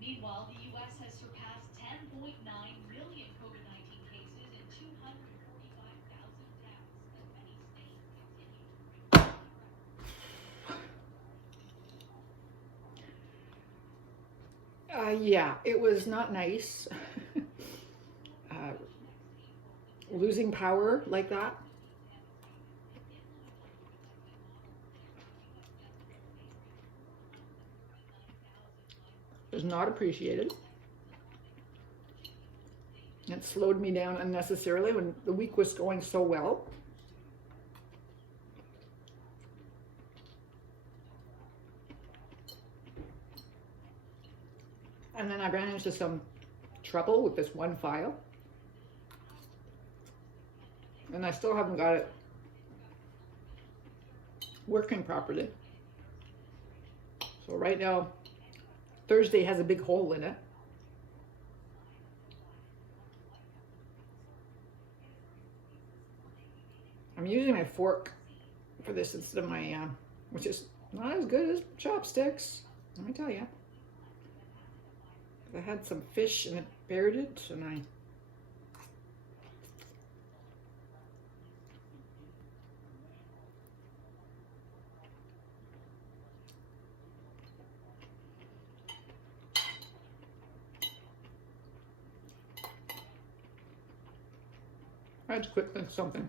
Meanwhile, the U.S. has surpassed 10.9 million COVID-19 cases and 245,000 deaths, as many states continue to Yeah, it was not nice uh, losing power like that. It was not appreciated. It slowed me down unnecessarily when the week was going so well. And then I ran into some trouble with this one file. And I still haven't got it working properly. So right now, Thursday has a big hole in it. I'm using my fork for this instead of my, which is not as good as chopsticks, let me tell you. I had some fish and it buried it, and I had to quick think something.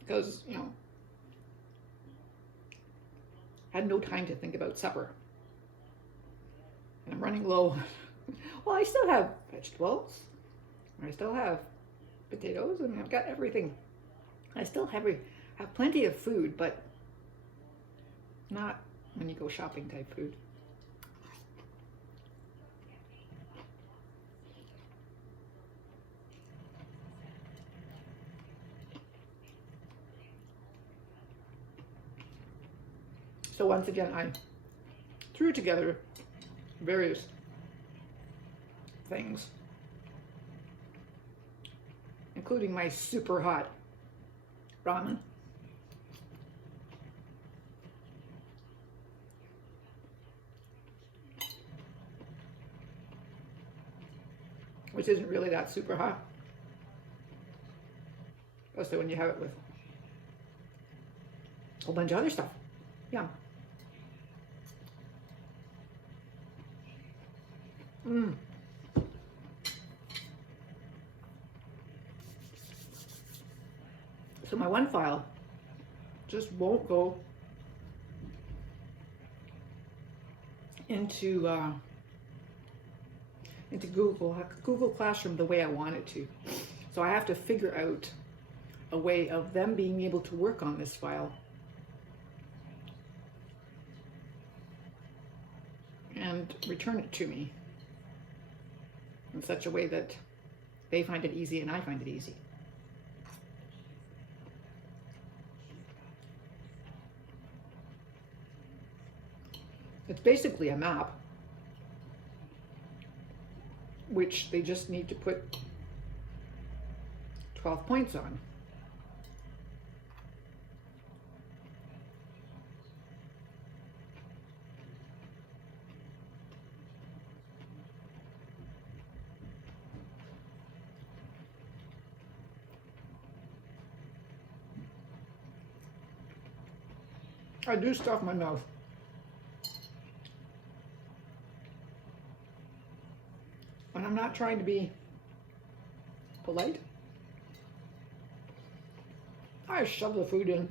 Because, you know, I had no time to think about supper. And I'm running low. Well, I still have vegetables. I still have potatoes, and I've got everything. I still have plenty of food, but not when you go shopping type food. So once again, I threw together various things, including my super hot ramen. Which isn't really that super hot. Especially when you have it with a whole bunch of other stuff. Yum. Mmm. So my one file just won't go into Google Classroom the way I want it to. So I have to figure out a way of them being able to work on this file and return it to me in such a way that they find it easy and I find it easy. It's basically a map, which they just need to put 12 points on. I do stuff my mouth. And I'm not trying to be polite. I shove the food in.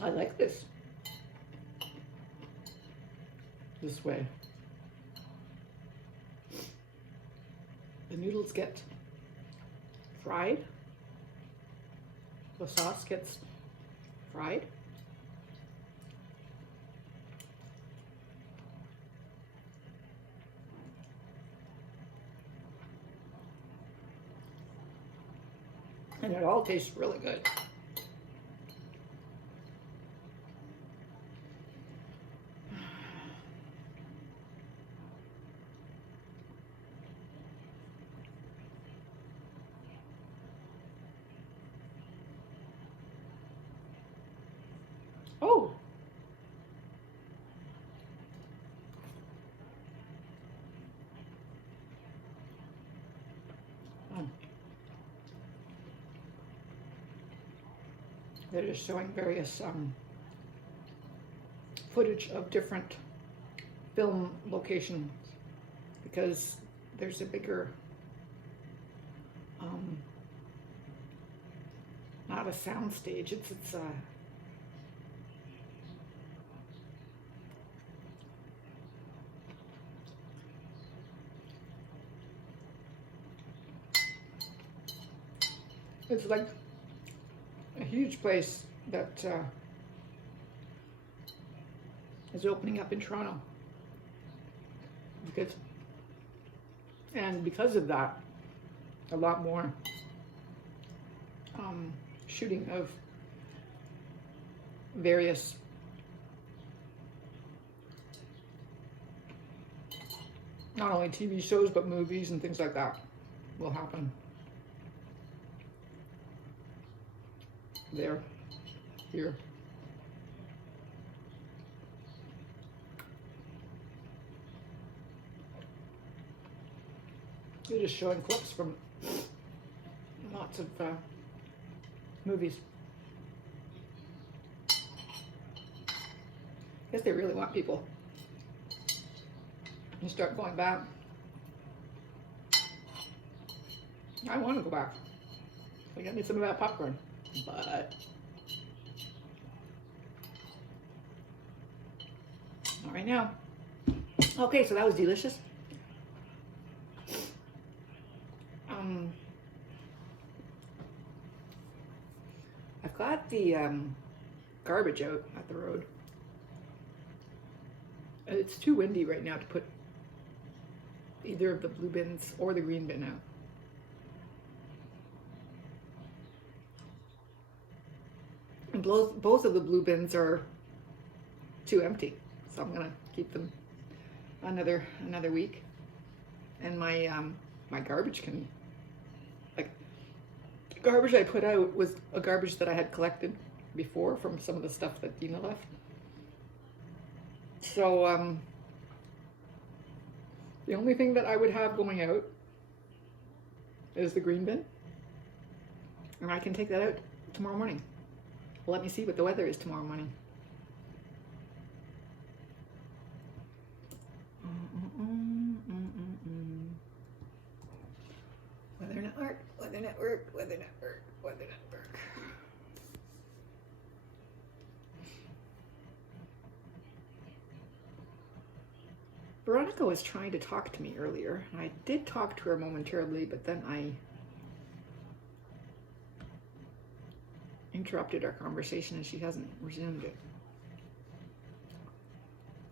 I like this way. The noodles get fried the sauce gets fried. And it all tastes really good. Oh, mm. They're just showing various footage of different film locations because there's a bigger, not a sound stage, it's it's like a huge place that is opening up in Toronto. Because of that, a lot more shooting of various not only TV shows but movies and things like that will happen there, here. They're just showing clips from lots of movies. I guess they really want people to start going back. I want to go back. I got me some of that popcorn, but not right now. Okay, so that was delicious. I've got the garbage out at the road. It's too windy right now to put either of the blue bins or the green bin out. And both of the blue bins are too empty, so I'm gonna keep them another week. And my my garbage can, like, the garbage I put out was a garbage that I had collected before from some of the stuff that Dina left. So the only thing that I would have going out is the green bin, and I can take that out tomorrow morning. Let me see what the weather is tomorrow morning. Weather network, weather network, weather network, weather network. Veronica was trying to talk to me earlier, and I did talk to her momentarily, but then I interrupted our conversation and she hasn't resumed it.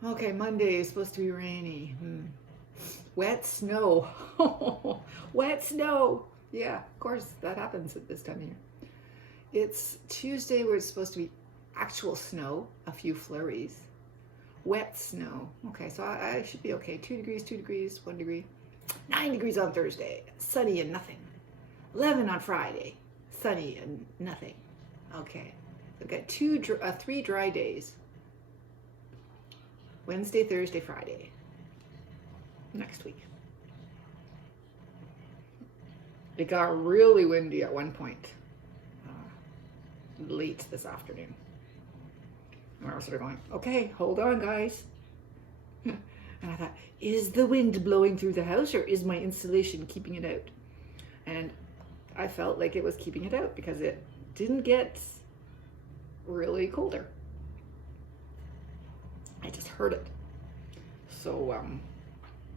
Okay, Monday is supposed to be rainy. Wet snow. Wet snow. Yeah, of course, that happens at this time of year. It's Tuesday where it's supposed to be actual snow, a few flurries. Wet snow. Okay, so I should be okay. 2 degrees, 1 degree. 9 degrees on Thursday. Sunny and nothing. 11 on Friday. Sunny and nothing. Okay. I've got 3 dry days. Wednesday, Thursday, Friday. Next week. It got really windy at one point. Late this afternoon. And I was sort of going, okay, hold on, guys. And I thought, is the wind blowing through the house or is my insulation keeping it out? And I felt like it was keeping it out because it didn't get really colder. I just heard it. So,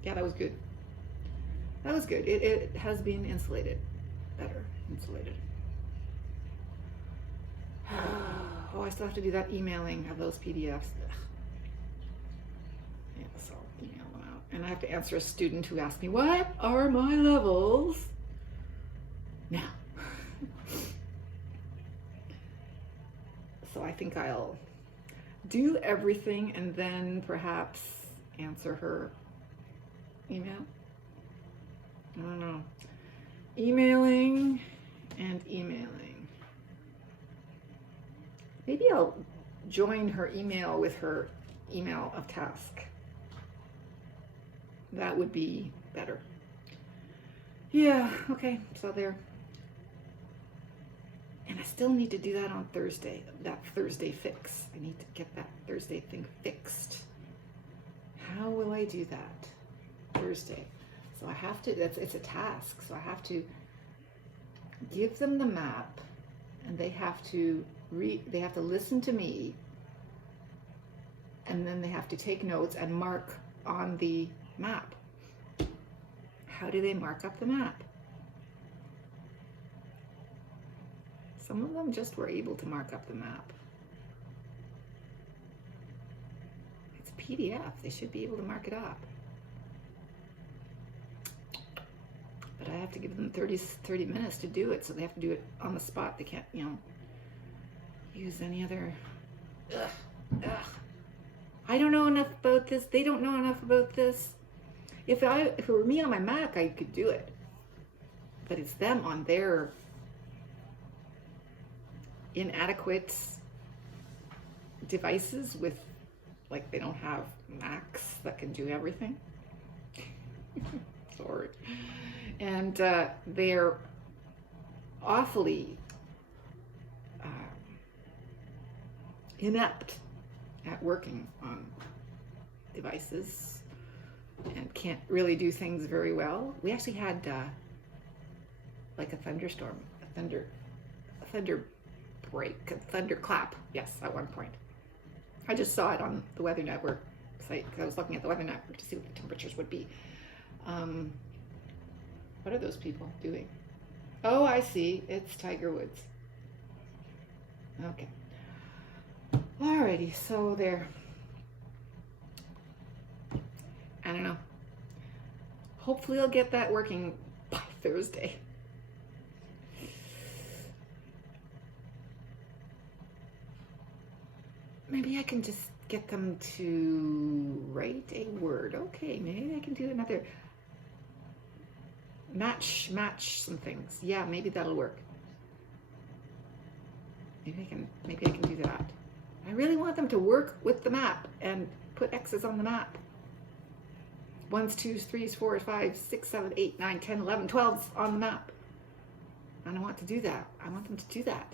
yeah, that was good. That was good. It has been insulated. Better insulated. I still have to do that emailing of those PDFs. Ugh. Yeah, so I'll email them out. And I have to answer a student who asked me, what are my levels? Now. So I think I'll do everything and then perhaps answer her email. I don't know. Emailing and emailing. Maybe I'll join her email with her email of task. That would be better. Yeah, okay, so there. And I still need to do that on Thursday, that Thursday fix. I need to get that Thursday thing fixed. How will I do that Thursday? So I have to, it's a task. So I have to give them the map and they have to listen to me, and then they have to take notes and mark on the map. How do they mark up the map? Some of them just were able to mark up the map. It's a PDF. They should be able to mark it up. But I have to give them 30 minutes to do it, so they have to do it on the spot. They can't, use any other... Ugh. I don't know enough about this. They don't know enough about this. If it were me on my Mac, I could do it. But it's them on their inadequate devices with, like, they don't have Macs that can do everything. Sorry. And they're awfully inept at working on devices and can't really do things very well. We actually had like a thunderstorm, a thunder break, a thunderclap, yes, at one point. I just saw it on the Weather Network site because I was looking at the Weather Network to see what the temperatures would be. What are those people doing? Oh, I see. It's Tiger Woods. Okay. Alrighty, so there. I don't know. Hopefully I'll get that working by Thursday. Maybe I can just get them to write a word. Okay, maybe I can do another match some things. Yeah, maybe that'll work. Maybe I can do that. I really want them to work with the map and put X's on the map. 1s, 2s, 3s, 4s, 5s, 6, 7, 8, 9, 10, 11, 12s on the map. And I want to do that. I want them to do that.